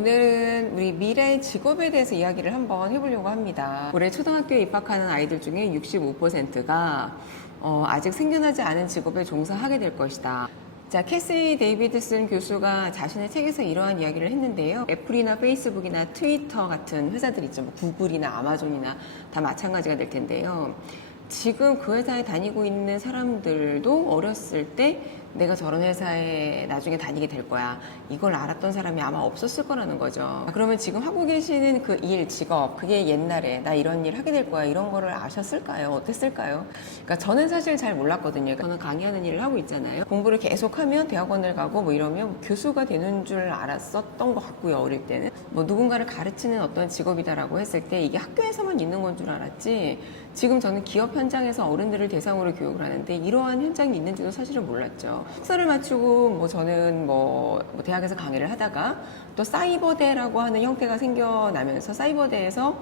오늘은 우리 미래 직업에 대해서 이야기를 한번 해보려고 합니다. 올해 초등학교에 입학하는 아이들 중에 65%가 아직 생겨나지 않은 직업에 종사하게 될 것이다. 자, 캐시 데이비드슨 교수가 자신의 책에서 이러한 이야기를 했는데요. 애플이나 페이스북이나 트위터 같은 회사들 있죠. 뭐 구글이나 아마존이나 다 마찬가지가 될 텐데요. 지금 그 회사에 다니고 있는 사람들도 어렸을 때 내가 저런 회사에 나중에 다니게 될 거야. 이걸 알았던 사람이 아마 없었을 거라는 거죠. 그러면 지금 하고 계시는 그 일, 직업, 그게 옛날에 나 이런 일 하게 될 거야. 이런 거를 아셨을까요? 어땠을까요? 그러니까 저는 사실 잘 몰랐거든요. 저는 강의하는 일을 하고 있잖아요. 공부를 계속하면 대학원을 가고 뭐 이러면 교수가 되는 줄 알았었던 것 같고요. 어릴 때는. 뭐 누군가를 가르치는 어떤 직업이다라고 했을 때 이게 학교에서만 있는 건 줄 알았지 지금 저는 기업 현장에서 어른들을 대상으로 교육을 하는데 이러한 현장이 있는지도 사실은 몰랐죠. 석사를 마치고 뭐 저는 뭐 대학에서 강의를 하다가 또 사이버대라고 하는 형태가 생겨나면서 사이버대에서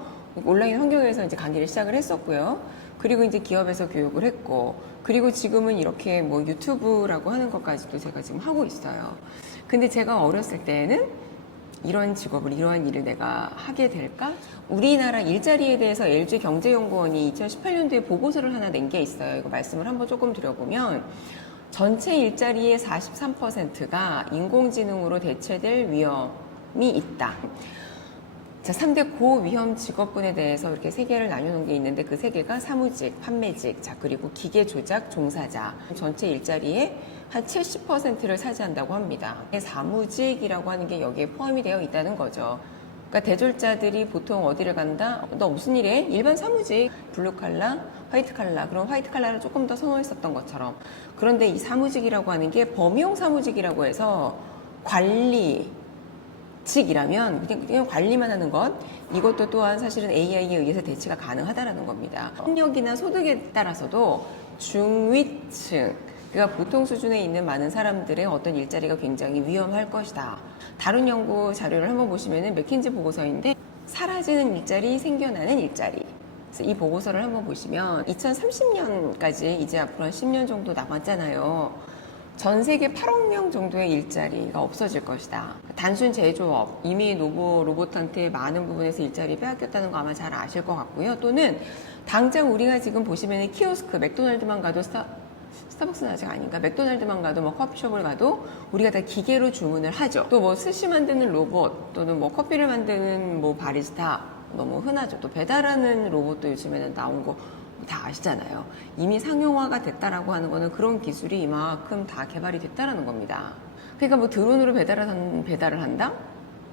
온라인 환경에서 이제 강의를 시작을 했었고요. 그리고 이제 기업에서 교육을 했고 그리고 지금은 이렇게 뭐 유튜브라고 하는 것까지도 제가 지금 하고 있어요. 근데 제가 어렸을 때는 이런 직업을, 이러한 일을 내가 하게 될까? 우리나라 일자리에 대해서 LG경제연구원이 2018년도에 보고서를 하나 낸 게 있어요. 이거 말씀을 한번 조금 드려보면 전체 일자리의 43%가 인공지능으로 대체될 위험이 있다. 자, 3대 고위험 직업군에 대해서 이렇게 세 개를 나눠놓은 게 있는데 그 세 개가 사무직, 판매직, 자, 그리고 기계 조작 종사자. 전체 일자리의 한 70%를 차지한다고 합니다. 사무직이라고 하는 게 여기에 포함이 되어 있다는 거죠. 그러니까 대졸자들이 보통 어디를 간다? 너 무슨 일해? 일반 사무직, 블루칼라, 화이트칼라. 그럼 화이트칼라를 조금 더 선호했었던 것처럼. 그런데 이 사무직이라고 하는 게 범용 사무직이라고 해서 관리직이라면 그냥 관리만 하는 것, 이것도 또한 사실은 AI에 의해서 대체가 가능하다라는 겁니다. 학력이나 소득에 따라서도 중위층, 그러니까 보통 수준에 있는 많은 사람들의 어떤 일자리가 굉장히 위험할 것이다. 다른 연구 자료를 한번 보시면은 맥킨지 보고서인데 사라지는 일자리, 생겨나는 일자리. 그래서 이 보고서를 한번 보시면 2030년까지 이제 앞으로 한 10년 정도 남았잖아요. 전 세계 8억 명 정도의 일자리가 없어질 것이다. 단순 제조업, 이미 로봇한테 많은 부분에서 일자리 빼앗겼다는 거 아마 잘 아실 것 같고요. 또는 당장 우리가 지금 보시면 키오스크, 맥도날드만 가도 스타벅스는 아직 아닌가? 맥도날드만 가도 뭐 커피숍을 가도 우리가 다 기계로 주문을 하죠. 또 뭐 스시 만드는 로봇 또는 뭐 커피를 만드는 뭐 바리스타 너무 흔하죠. 또 배달하는 로봇도 요즘에는 나온 거 다 아시잖아요. 이미 상용화가 됐다라고 하는 거는 그런 기술이 이만큼 다 개발이 됐다라는 겁니다. 그러니까 뭐 드론으로 배달을 한다?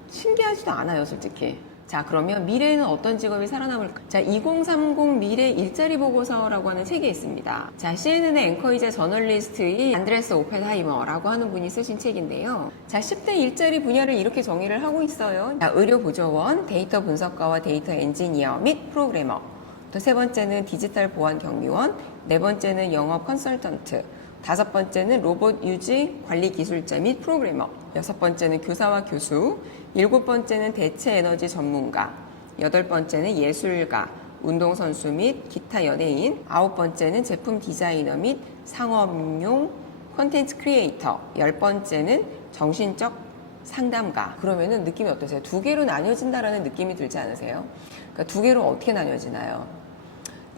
신기하지도 않아요, 솔직히. 자, 그러면 미래에는 어떤 직업이 살아남을까? 자, 2030 미래 일자리 보고서라고 하는 책이 있습니다. 자, CNN의 앵커이자 저널리스트인 안드레스 오펜하이머라고 하는 분이 쓰신 책인데요. 자, 10대 일자리 분야를 이렇게 정의를 하고 있어요. 자, 의료보조원, 데이터 분석가와 데이터 엔지니어 및 프로그래머. 또 세 번째는 디지털 보안 경비원, 네 번째는 영업 컨설턴트, 다섯 번째는 로봇 유지 관리 기술자 및 프로그래머, 여섯 번째는 교사와 교수, 일곱 번째는 대체 에너지 전문가, 여덟 번째는 예술가, 운동선수 및 기타 연예인, 아홉 번째는 제품 디자이너 및 상업용 콘텐츠 크리에이터, 열 번째는 정신적 상담가. 그러면은 느낌이 어떠세요? 두 개로 나뉘어진다라는 느낌이 들지 않으세요? 그러니까 두 개로 어떻게 나뉘어지나요?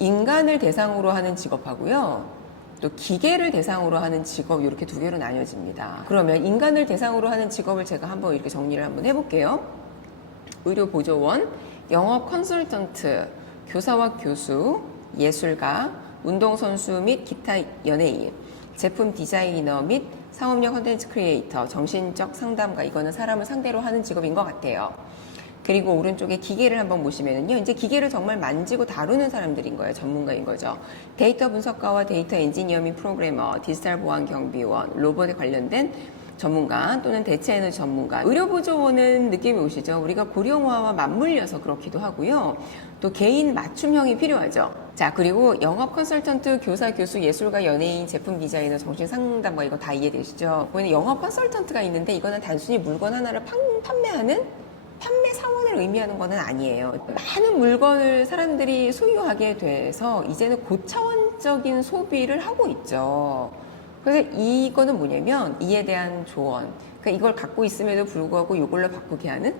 인간을 대상으로 하는 직업하고요. 또 기계를 대상으로 하는 직업 이렇게 두 개로 나뉘어집니다. 그러면 인간을 대상으로 하는 직업을 제가 한번 이렇게 정리를 한번 해볼게요. 의료보조원, 영업 컨설턴트, 교사와 교수, 예술가, 운동선수 및 기타 연예인, 제품 디자이너 및 상업용 컨텐츠 크리에이터, 정신적 상담가. 이거는 사람을 상대로 하는 직업인 것 같아요. 그리고 오른쪽에 기계를 한번 보시면은요, 이제 기계를 정말 만지고 다루는 사람들인 거예요. 전문가인 거죠. 데이터 분석가와 데이터 엔지니어 및 프로그래머, 디지털 보안 경비원, 로봇에 관련된 전문가 또는 대체 에너지 전문가. 의료보조원은 느낌이 오시죠? 우리가 고령화와 맞물려서 그렇기도 하고요. 또 개인 맞춤형이 필요하죠. 자, 그리고 영업 컨설턴트, 교사, 교수, 예술가, 연예인, 제품 디자이너, 정신상담가 이거 다 이해되시죠? 보면 영업 컨설턴트가 있는데 이거는 단순히 물건 하나를 판매하는 판매 사원을 의미하는 것은 아니에요. 많은 물건을 사람들이 소유하게 돼서 이제는 고차원적인 소비를 하고 있죠. 그래서 이거는 뭐냐면 이에 대한 조언. 그러니까 이걸 갖고 있음에도 불구하고 이걸로 바꾸게 하는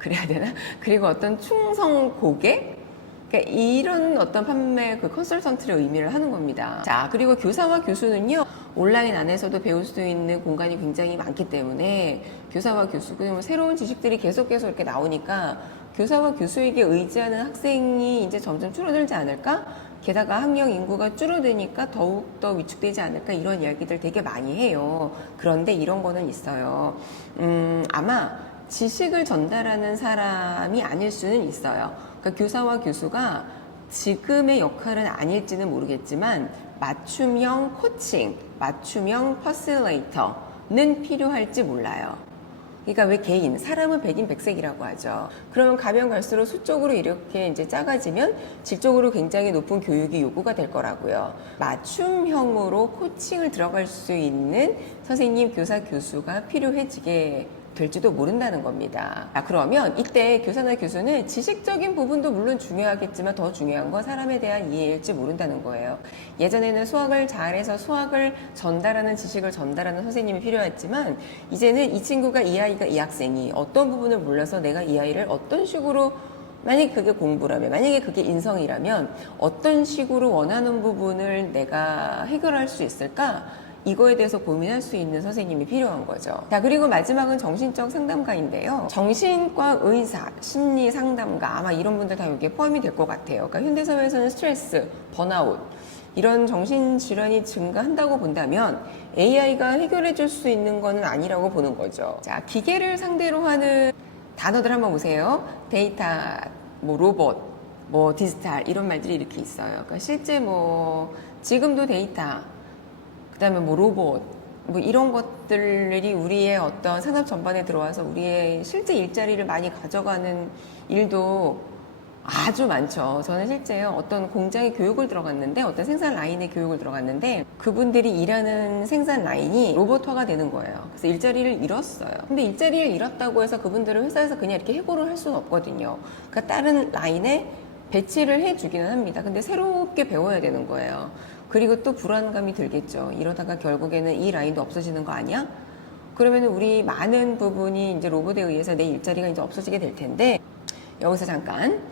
그래야 되나? 그리고 어떤 충성 고객? 그러니까 이런 어떤 판매 그 컨설턴트를 의미를 하는 겁니다. 자, 그리고 교사와 교수는요, 온라인 안에서도 배울 수 있는 공간이 굉장히 많기 때문에 교사와 교수, 그리고 새로운 지식들이 계속 이렇게 나오니까 교사와 교수에게 의지하는 학생이 이제 점점 줄어들지 않을까? 게다가 학령 인구가 줄어드니까 더욱더 위축되지 않을까? 이런 이야기들 되게 많이 해요. 그런데 이런 거는 있어요. 아마 지식을 전달하는 사람이 아닐 수는 있어요. 그러니까 교사와 교수가 지금의 역할은 아닐지는 모르겠지만 맞춤형 코칭, 맞춤형 퍼실레이터는 필요할지 몰라요. 그러니까 왜 개인, 사람은 백인 백색이라고 하죠. 그러면 가면 갈수록 수적으로 이렇게 이제 작아지면 질적으로 굉장히 높은 교육이 요구가 될 거라고요. 맞춤형으로 코칭을 들어갈 수 있는 선생님, 교사, 교수가 필요해지게 될지도 모른다는 겁니다. 그러면 이때 교사나 교수는 지식적인 부분도 물론 중요하겠지만 더 중요한 건 사람에 대한 이해일지 모른다는 거예요. 예전에는 수학을 잘해서 수학을 전달하는 지식을 전달하는 선생님이 필요했지만 이제는 이 친구가 이 아이가 이 학생이 어떤 부분을 몰라서 내가 이 아이를 어떤 식으로 만약에 그게 공부라면, 만약에 그게 인성이라면 어떤 식으로 원하는 부분을 내가 해결할 수 있을까? 이거에 대해서 고민할 수 있는 선생님이 필요한 거죠. 자, 그리고 마지막은 정신적 상담가인데요. 정신과 의사, 심리 상담가, 아마 이런 분들 다 여기에 포함이 될 것 같아요. 그러니까 현대사회에서는 스트레스, 번아웃, 이런 정신질환이 증가한다고 본다면 AI가 해결해 줄 수 있는 거는 아니라고 보는 거죠. 자, 기계를 상대로 하는 단어들 한번 보세요. 데이터, 뭐 로봇, 뭐 디지털, 이런 말들이 이렇게 있어요. 그러니까 실제 뭐 지금도 데이터, 그다음에 뭐 로봇, 뭐 이런 것들이 우리의 어떤 산업 전반에 들어와서 우리의 실제 일자리를 많이 가져가는 일도 아주 많죠. 저는 실제 어떤 공장에 교육을 들어갔는데, 어떤 생산 라인에 교육을 들어갔는데 그분들이 일하는 생산 라인이 로봇화가 되는 거예요. 그래서 일자리를 잃었어요. 근데 일자리를 잃었다고 해서 그분들을 회사에서 그냥 이렇게 해고를 할 수는 없거든요. 그러니까 다른 라인에 배치를 해주기는 합니다. 근데 새롭게 배워야 되는 거예요. 그리고 또 불안감이 들겠죠. 이러다가 결국에는 이 라인도 없어지는 거 아니야? 그러면 우리 많은 부분이 이제 로봇에 의해서 내 일자리가 이제 없어지게 될 텐데, 여기서 잠깐.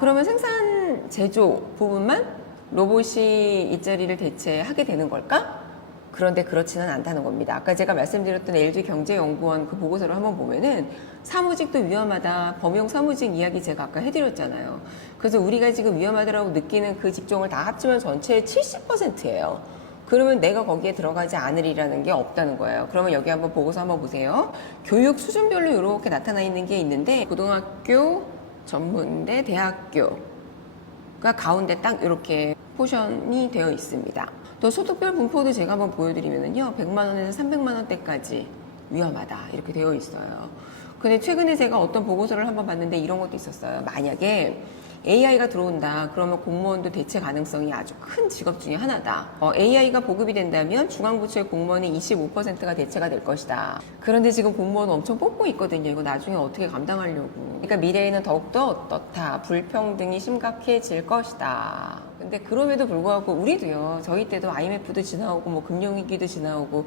그러면 생산 제조 부분만 로봇이 일자리를 대체하게 되는 걸까? 그런데 그렇지는 않다는 겁니다. 아까 제가 말씀드렸던 LG경제연구원 그 보고서를 한번 보면은 사무직도 위험하다, 범용 사무직 이야기 제가 아까 해드렸잖아요. 그래서 우리가 지금 위험하다고 느끼는 그 직종을 다 합치면 전체의 70%예요. 그러면 내가 거기에 들어가지 않으리라는 게 없다는 거예요. 그러면 여기 한번 보고서 한번 보세요. 교육 수준별로 이렇게 나타나 있는 게 있는데, 고등학교, 전문대, 대학교가 가운데 딱 이렇게 포션이 되어 있습니다. 또 소득별 분포도 제가 한번 보여드리면요, 100만 원에서 300만 원대까지 위험하다 이렇게 되어 있어요. 근데 최근에 제가 어떤 보고서를 한번 봤는데 이런 것도 있었어요. 만약에 AI가 들어온다 그러면 공무원도 대체 가능성이 아주 큰 직업 중에 하나다. AI가 보급이 된다면 중앙부처의 공무원의 25%가 대체가 될 것이다. 그런데 지금 공무원 엄청 뽑고 있거든요. 이거 나중에 어떻게 감당하려고. 그러니까 미래에는 더욱더 어떻다, 불평등이 심각해질 것이다. 근데 그럼에도 불구하고 우리도요, 저희 때도 IMF도 지나오고 뭐 금융위기도 지나오고,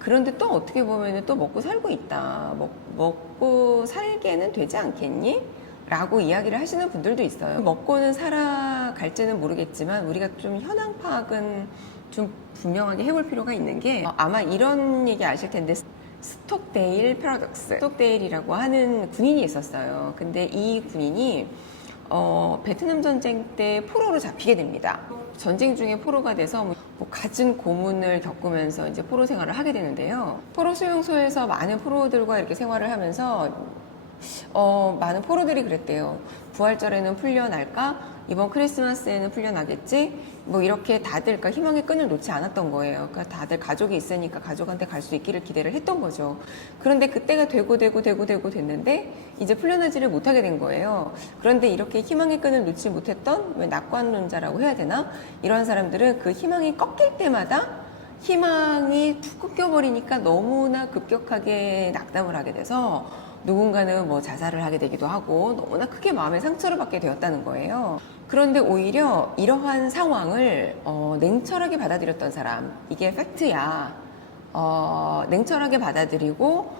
그런데 또 어떻게 보면 또 먹고 살고 있다. 먹고 살게는 되지 않겠니? 라고 이야기를 하시는 분들도 있어요. 먹고는 살아갈지는 모르겠지만 우리가 좀 현황 파악은 좀 분명하게 해볼 필요가 있는 게, 아마 이런 얘기 아실 텐데, 스톡데일 패러독스, 스톡데일이라고 하는 군인이 있었어요. 근데 이 군인이 베트남 전쟁 때 포로로 잡히게 됩니다. 전쟁 중에 포로가 돼서 뭐 갖은 고문을 겪으면서 이제 포로 생활을 하게 되는데요. 포로 수용소에서 많은 포로들과 이렇게 생활을 하면서 많은 포로들이 그랬대요. 부활절에는 풀려날까? 이번 크리스마스에는 풀려나겠지? 뭐 이렇게 다들 그러니까 희망의 끈을 놓지 않았던 거예요. 그러니까 다들 가족이 있으니까 가족한테 갈 수 있기를 기대를 했던 거죠. 그런데 그때가 되고 됐는데 이제 풀려나지를 못하게 된 거예요. 그런데 이렇게 희망의 끈을 놓지 못했던, 왜 낙관론자라고 해야 되나? 이런 사람들은 그 희망이 꺾일 때마다 희망이 툭 꺾여버리니까 너무나 급격하게 낙담을 하게 돼서 누군가는 뭐 자살을 하게 되기도 하고 너무나 크게 마음의 상처를 받게 되었다는 거예요. 그런데 오히려 이러한 상황을 냉철하게 받아들였던 사람, 이게 팩트야. 냉철하게 받아들이고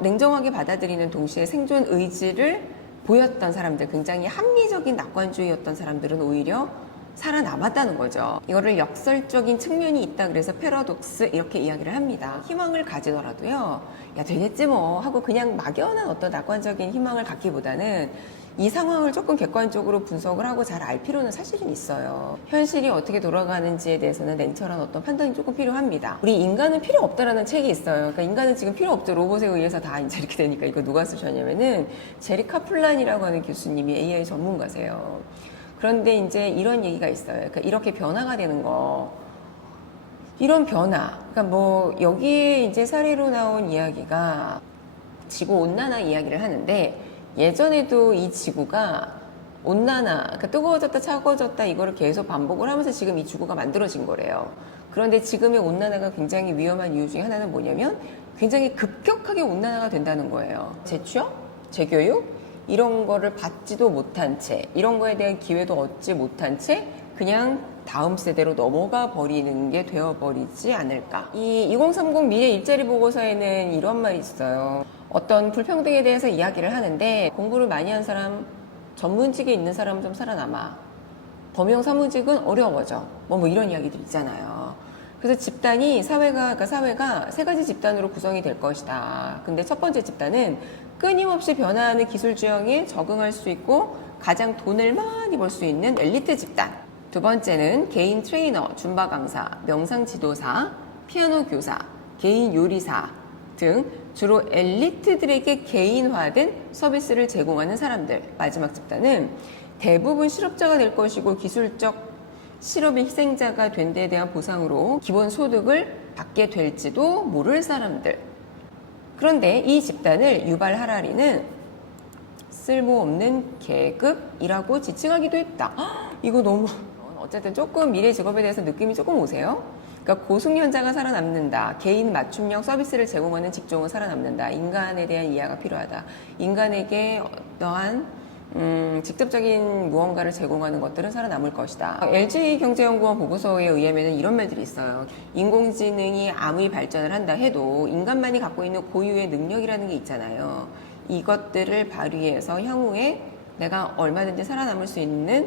냉정하게 받아들이는 동시에 생존 의지를 보였던 사람들, 굉장히 합리적인 낙관주의였던 사람들은 오히려 살아남았다는 거죠. 이거를 역설적인 측면이 있다 그래서 패러독스 이렇게 이야기를 합니다. 희망을 가지더라도요, 야 되겠지 뭐 하고 그냥 막연한 어떤 낙관적인 희망을 갖기보다는 이 상황을 조금 객관적으로 분석을 하고 잘 알 필요는 사실은 있어요. 현실이 어떻게 돌아가는지에 대해서는 냉철한 어떤 판단이 조금 필요합니다. 우리 인간은 필요 없다라는 책이 있어요. 그러니까 인간은 지금 필요 없죠. 로봇에 의해서 다 이제 이렇게 되니까. 이거 누가 쓰셨냐면은 제리 카플란이라고 하는 교수님이 AI 전문가세요. 그런데 이제 이런 얘기가 있어요. 그러니까 이렇게 변화가 되는 거, 이런 변화. 그러니까 뭐 여기에 이제 사례로 나온 이야기가 지구 온난화 이야기를 하는데, 예전에도 이 지구가 온난화, 그러니까 뜨거워졌다 차가워졌다 이거를 계속 반복을 하면서 지금 이 지구가 만들어진 거래요. 그런데 지금의 온난화가 굉장히 위험한 이유 중에 하나는 뭐냐면 굉장히 급격하게 온난화가 된다는 거예요. 재취업, 재교육 이런 거를 받지도 못한 채, 이런 거에 대한 기회도 얻지 못한 채 그냥 다음 세대로 넘어가 버리는 게 되어버리지 않을까. 이 2030 미래 일자리 보고서에는 이런 말이 있어요. 어떤 불평등에 대해서 이야기를 하는데, 공부를 많이 한 사람, 전문직에 있는 사람은 좀 살아남아. 범용 사무직은 어려워져. 뭐 이런 이야기들 있잖아요. 그래서 그러니까 사회가 세 가지 집단으로 구성이 될 것이다. 근데 첫 번째 집단은 끊임없이 변화하는 기술 주형에 적응할 수 있고 가장 돈을 많이 벌 수 있는 엘리트 집단. 두 번째는 개인 트레이너, 줌바 강사, 명상 지도사, 피아노 교사, 개인 요리사 등 주로 엘리트들에게 개인화된 서비스를 제공하는 사람들. 마지막 집단은 대부분 실업자가 될 것이고 기술적 실업의 희생자가 된 데에 대한 보상으로 기본 소득을 받게 될지도 모를 사람들. 그런데 이 집단을 유발 하라리는 쓸모없는 계급이라고 지칭하기도 했다. 이거 너무 어쨌든 조금 미래 직업에 대해서 느낌이 조금 오세요? 그러니까 고숙련자가 살아남는다. 개인 맞춤형 서비스를 제공하는 직종은 살아남는다. 인간에 대한 이해가 필요하다. 인간에게 어떠한 직접적인 무언가를 제공하는 것들은 살아남을 것이다. LG경제연구원 보고서에 의하면 이런 말들이 있어요. 인공지능이 아무리 발전을 한다 해도 인간만이 갖고 있는 고유의 능력이라는 게 있잖아요. 이것들을 발휘해서 향후에 내가 얼마든지 살아남을 수 있는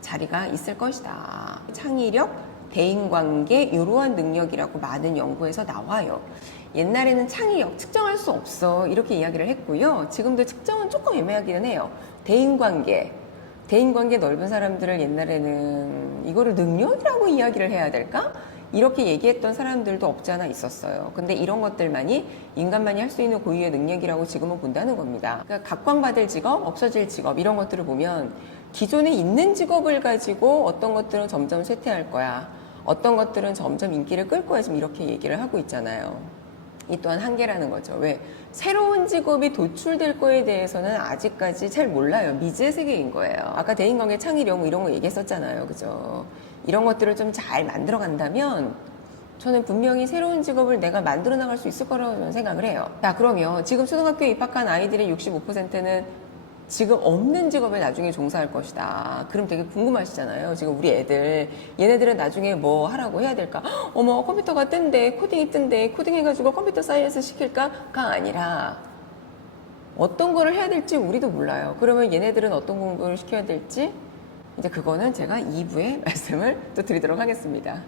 자리가 있을 것이다. 창의력, 대인관계 이러한 능력이라고 많은 연구에서 나와요. 옛날에는 창의력 측정할 수 없어 이렇게 이야기를 했고요. 지금도 측정은 조금 애매하기는 해요. 대인관계 넓은 사람들을 옛날에는 이거를 능력이라고 이야기를 해야 될까? 이렇게 얘기했던 사람들도 없지 않아 있었어요. 근데 이런 것들만이 인간만이 할 수 있는 고유의 능력이라고 지금은 본다는 겁니다. 그러니까 각광받을 직업, 없어질 직업 이런 것들을 보면 기존에 있는 직업을 가지고 어떤 것들은 점점 쇠퇴할 거야. 어떤 것들은 점점 인기를 끌 거야. 지금 이렇게 얘기를 하고 있잖아요. 이 또한 한계라는 거죠. 왜? 새로운 직업이 도출될 거에 대해서는 아직까지 잘 몰라요. 미지의 세계인 거예요. 아까 대인관계 창의력 이런 거 얘기했었잖아요. 그죠? 이런 것들을 좀 잘 만들어 간다면 저는 분명히 새로운 직업을 내가 만들어 나갈 수 있을 거라고 생각을 해요. 자, 그러면 지금 초등학교에 입학한 아이들의 65%는 지금 없는 직업에 나중에 종사할 것이다. 그럼 되게 궁금하시잖아요. 지금 우리 얘네들은 나중에 뭐 하라고 해야 될까? 어머, 컴퓨터가 뜬대, 코딩이 뜬대, 코딩 해가지고 컴퓨터 사이언스 시킬까가 아니라 어떤 거를 해야 될지 우리도 몰라요. 그러면 얘네들은 어떤 공부를 시켜야 될지 이제 그거는 제가 2부에 말씀을 또 드리도록 하겠습니다.